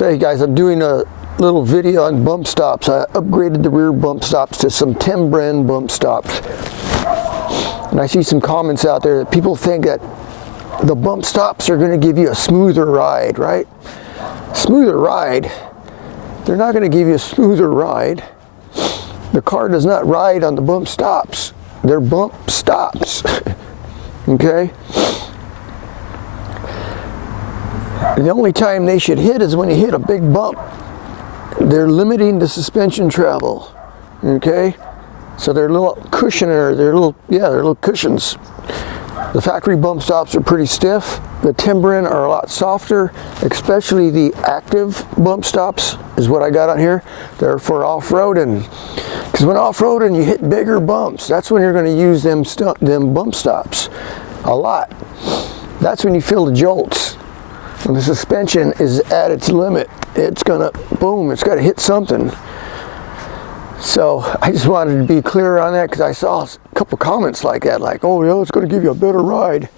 So hey guys, I'm doing a little video on bump stops. I upgraded the rear bump stops to some Timbren bump stops. And I see some comments out there that people think that the bump stops are going to give you a smoother ride, right? Smoother ride? They're not going to give you a smoother ride. The car does not ride on the bump stops. They're bump stops. Okay? The only time they should hit is when you hit a big bump. They're limiting the suspension travel. Okay? So they're little cushioner, they're little cushions. The factory bump stops are pretty stiff. The Timbren are a lot softer, especially the active bump stops is what I got on here. They're for off-roading. Because when off-roading you hit bigger bumps, that's when you're going to use them bump stops a lot. That's when you feel the jolts. When the suspension is at its limit, it's gonna, boom, it's gotta hit something. So I just wanted to be clear on that because I saw a couple comments like that, like, oh yeah, it's gonna give you a better ride.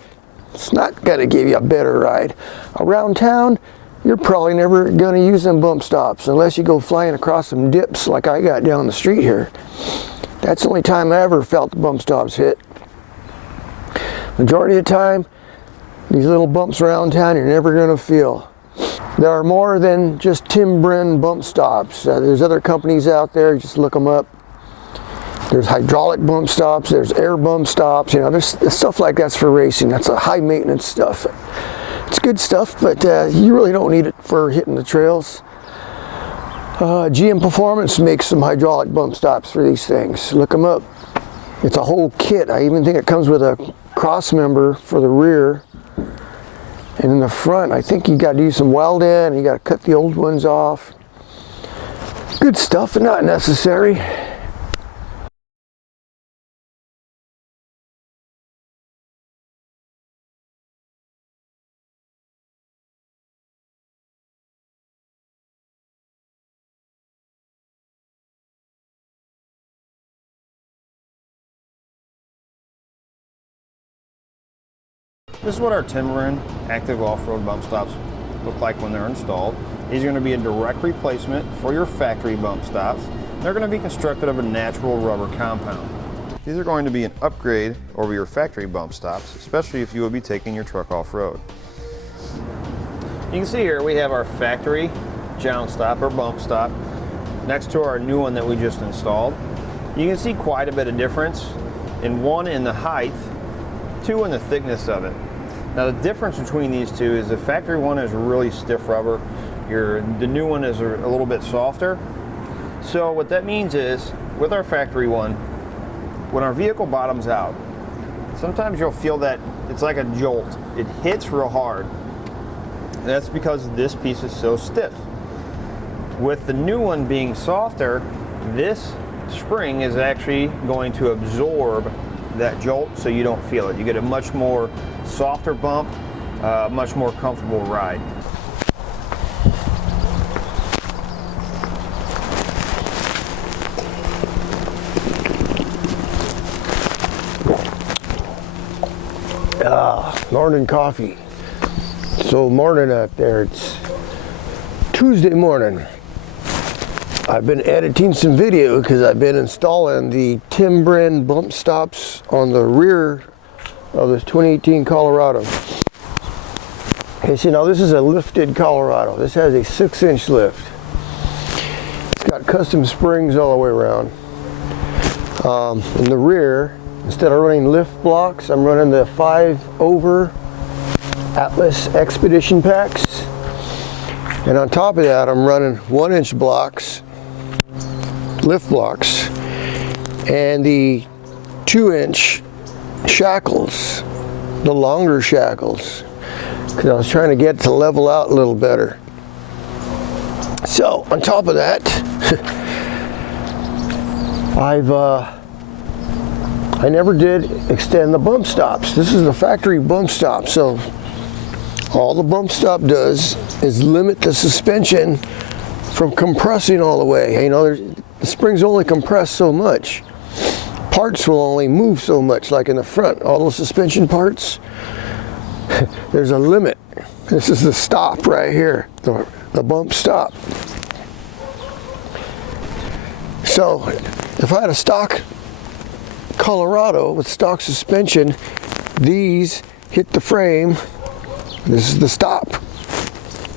It's not gonna give you a better ride. Around town, you're probably never gonna use them bump stops unless you go flying across some dips like I got down the street here. That's the only time I ever felt the bump stops hit. Majority of the time, these little bumps around town you're never going to feel. There are more than just Timbren bump stops. There's other companies out there, just look them up. There's hydraulic bump stops, there's air bump stops, you know, there's stuff like that's for racing. That's a high maintenance stuff. It's good stuff, but you really don't need it for hitting the trails. GM Performance makes some hydraulic bump stops for these things. Look them up. It's a whole kit. I even think it comes with a cross member for the rear. And in the front, I think you got to do some welding, you got to cut the old ones off. Good stuff, but not necessary. This is what our Timbren active off-road bump stops look like when they're installed. These are going to be a direct replacement for your factory bump stops. They're going to be constructed of a natural rubber compound. These are going to be an upgrade over your factory bump stops, especially if you will be taking your truck off-road. You can see here we have our factory jound stop or bump stop next to our new one that we just installed. You can see quite a bit of difference in one, in the height, two, in the thickness of it. Now the difference between these two is the factory one is really stiff rubber. The new one is a little bit softer. So what that means is, with our factory one, when our vehicle bottoms out, sometimes you'll feel that it's like a jolt. It hits real hard. And that's because this piece is so stiff. With the new one being softer, this spring is actually going to absorb that jolt so you don't feel it. You get a much more softer bump, much more comfortable ride. Morning coffee. So morning out there, it's Tuesday morning. I've been editing some video because I've been installing the Timbren bump stops on the rear of this 2018 Colorado. Okay, so now this is a lifted Colorado. This has a 6-inch lift. It's got custom springs all the way around. In the rear, instead of running lift blocks, I'm running the 5-over Atlas Expedition packs. And on top of that, I'm running 1-inch blocks, lift blocks, and the 2-inch shackles, the longer shackles, because I was trying to get to level out a little better. So on top of that, I never did extend the bump stops. This is the factory bump stop, so all the bump stop does is limit the suspension from compressing all the way. You know, the springs only compress so much. Parts will only move so much, like in the front. All those suspension parts, there's a limit. This is the stop right here, the bump stop. So if I had a stock Colorado with stock suspension, these hit the frame. This is the stop.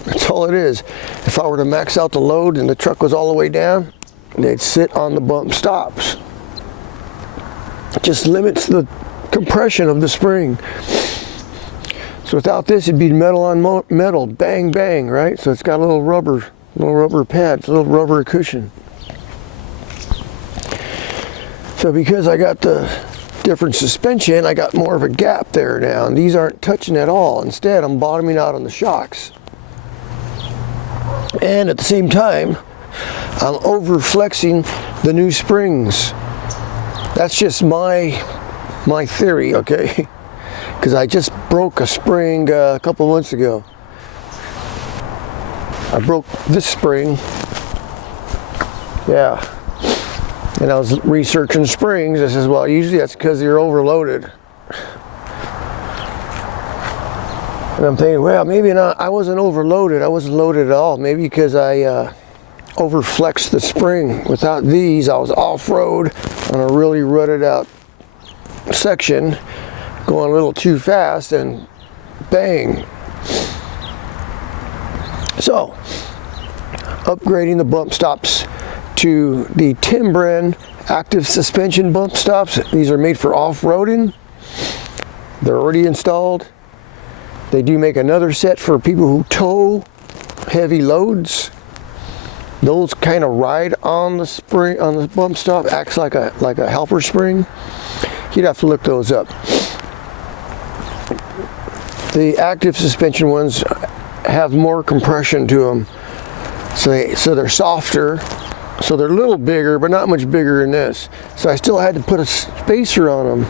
That's all it is. If I were to max out the load and the truck was all the way down, they'd sit on the bump stops. It just limits the compression of the spring. So without this, it'd be metal on metal, bang, bang, right? So it's got a little rubber pad, a little rubber cushion. So because I got the different suspension, I got more of a gap there now, and these aren't touching at all. Instead, I'm bottoming out on the shocks. And at the same time, I'm over flexing the new springs. That's just my theory, okay? Because I just broke a spring a couple months ago. I broke this spring. Yeah. And I was researching springs. I says, well, usually that's because you're overloaded. And I'm thinking, well, maybe not. I wasn't overloaded. I wasn't loaded at all. Maybe because I overflexed the spring. Without these, I was off-road on a really rutted out section, going a little too fast, and bang. So, upgrading the bump stops to the Timbren active suspension bump stops. These are made for off-roading. They're already installed. They do make another set for people who tow heavy loads. Those kind of ride on the spring, on the bump stop, acts like a helper spring. You'd have to look those up. The active suspension ones have more compression to them, so they're softer. So they're a little bigger, but not much bigger than this. So I still had to put a spacer on them.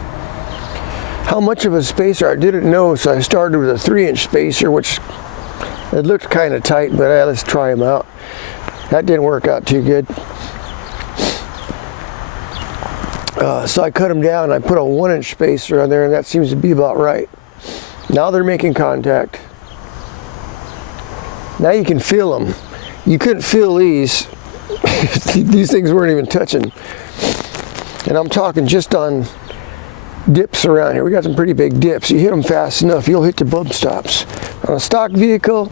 How much of a spacer, I didn't know, so I started with a 3-inch spacer, which it looked kind of tight, but let's try them out. That didn't work out too good. So I cut them down, I put a 1-inch spacer on there, and that seems to be about right. Now they're making contact. Now you can feel them. You couldn't feel these. These things weren't even touching. And I'm talking just on dips around here. We got some pretty big dips. You hit them fast enough, you'll hit the bump stops. On a stock vehicle,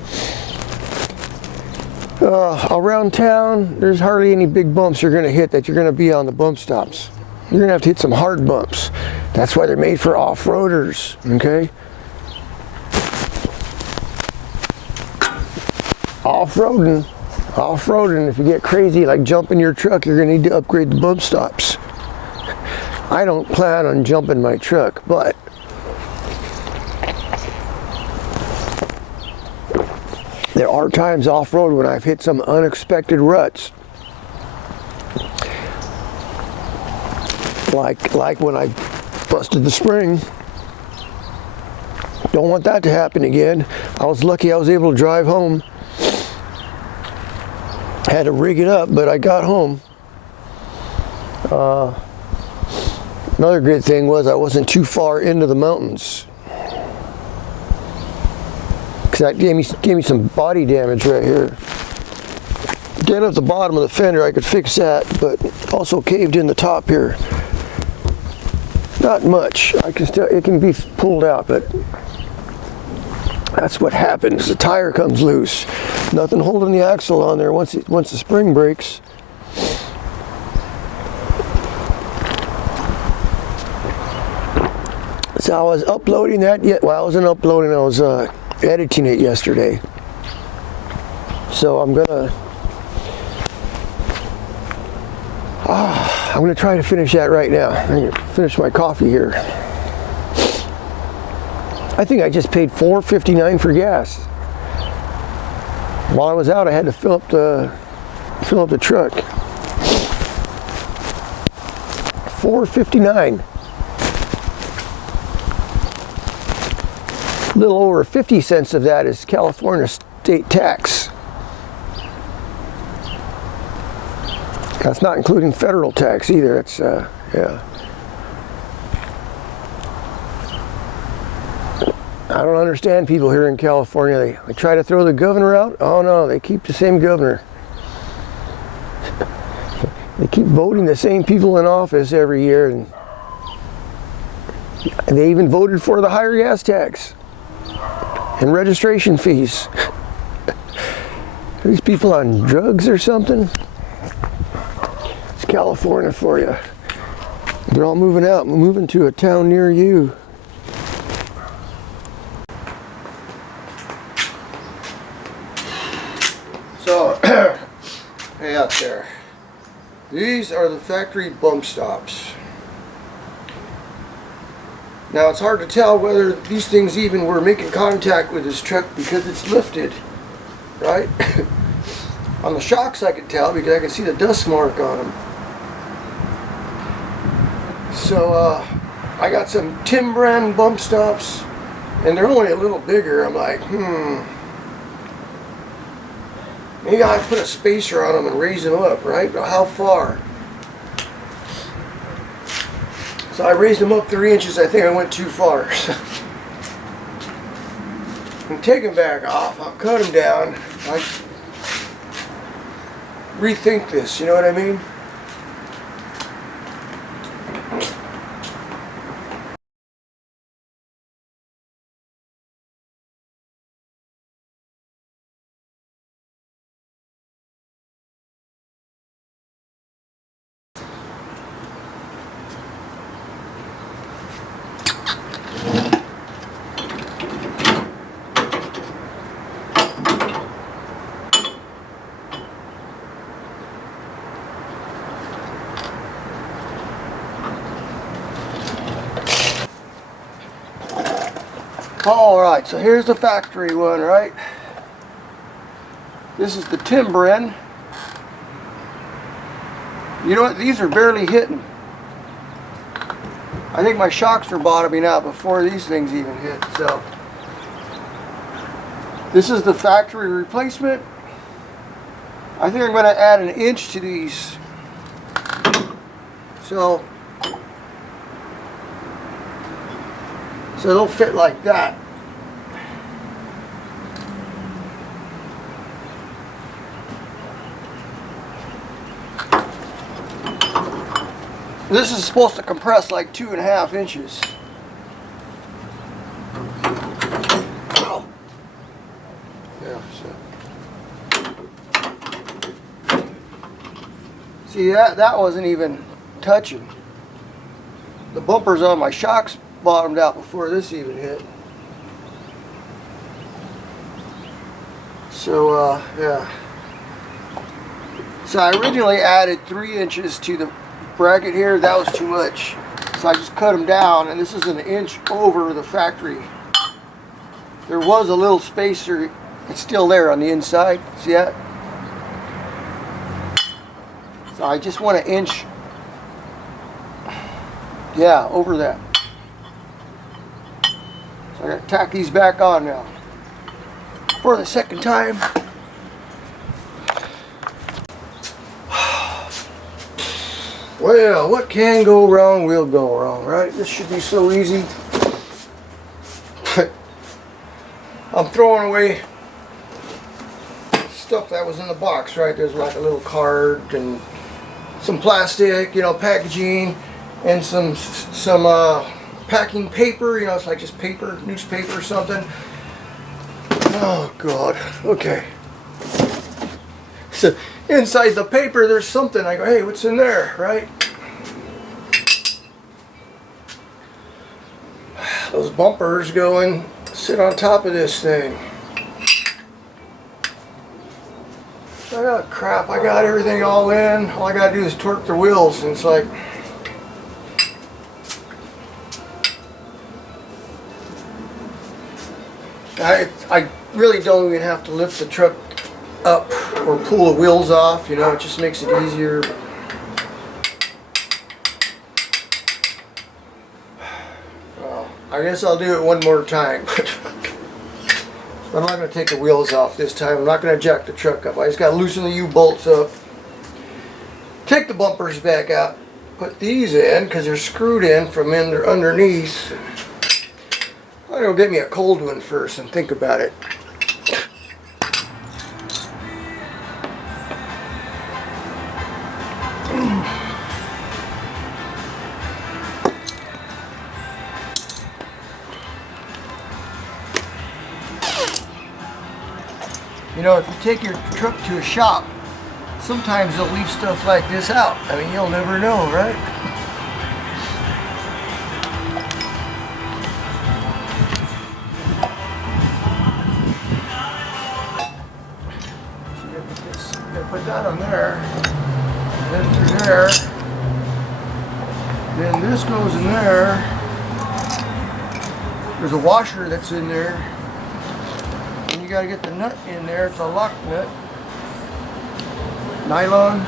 around town, there's hardly any big bumps you're going to hit that you're going to be on the bump stops. You're going to have to hit some hard bumps. That's why they're made for off-roaders, okay? Off-roading, if you get crazy, like jumping your truck, you're going to need to upgrade the bump stops. I don't plan on jumping my truck, but there are times off-road when I've hit some unexpected ruts. Like when I busted the spring. Don't want that to happen again. I was lucky I was able to drive home. Had to rig it up, but I got home. Another good thing was I wasn't too far into the mountains, because that gave me some body damage right here. Getting up the bottom of the fender, I could fix that, but also caved in the top here. Not much. It can be pulled out, but that's what happens. The tire comes loose. Nothing holding the axle on there once the spring breaks. So I was uploading that I wasn't uploading, I was editing it yesterday. So I'm gonna try to finish that right now. I'm gonna finish my coffee here. I think I just paid $4.59 for gas. While I was out, I had to fill up the truck. $4.59. A little over 50 cents of that is California state tax. That's not including federal tax either. It's yeah. I don't understand people here in California. They try to throw the governor out. Oh no, they keep the same governor. They keep voting the same people in office every year, and they even voted for the higher gas tax and registration fees. Are these people on drugs or something? It's California for you. They're all moving out, moving to a town near you. So, hey out there. These are the factory bump stops. Now it's hard to tell whether these things even were making contact with this truck because it's lifted, right? On the shocks I can tell because I can see the dust mark on them. So I got some Timbren bump stops and they're only a little bigger. I'm like, maybe I put a spacer on them and raise them up, right? But how far? So I raised them up 3 inches. I think I went too far. And take them back off. I'll cut them down. I rethink this, you know what I mean? Alright, so here's the factory one, right? This is the Timbren. You know what? These are barely hitting. I think my shocks are bottoming out before these things even hit, so. This is the factory replacement. I think I'm going to add 1 inch to these. So they'll fit like that. This is supposed to compress like 2.5 inches. Oh. Yeah, so. See, that wasn't even touching. The bumpers on my shocks bottomed out before this even hit. So yeah. So I originally added 3 inches to the bracket here. That was too much, so I just cut them down, and this is 1 inch over the factory. There was a little spacer. It's still there on the inside. See that? So I just want 1 inch. Yeah, over that. So I got to tack these back on now for the second time. Well, what can go wrong will go wrong, right? This should be so easy. I'm throwing away stuff that was in the box, right? There's like a little card and some plastic, you know, packaging, and some packing paper, you know, it's like just paper, newspaper or something. Oh God, okay. So inside the paper there's something. I go, hey, what's in there, right? Those bumpers go and sit on top of this thing. I got crap, I got everything all in. All I gotta do is torque the wheels, and it's like, I really don't even have to lift the truck up or pull the wheels off, you know, it just makes it easier. Well, I guess I'll do it one more time. I'm not going to take the wheels off this time. I'm not going to jack the truck up. I just got to loosen the U-bolts up. Take the bumpers back out. Put these in because they're screwed in from underneath. I'm gonna get me a cold one first and think about it. You know, if you take your truck to a shop, sometimes they'll leave stuff like this out. I mean, you'll never know, right? So you gotta put that on there, then through there, then this goes in there. There's a washer that's in there. And you gotta get the nut in there. It's a lock nut. Nylon.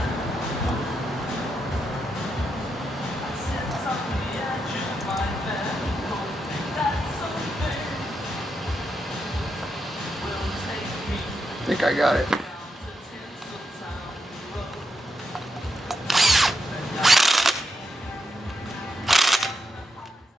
I think I got it.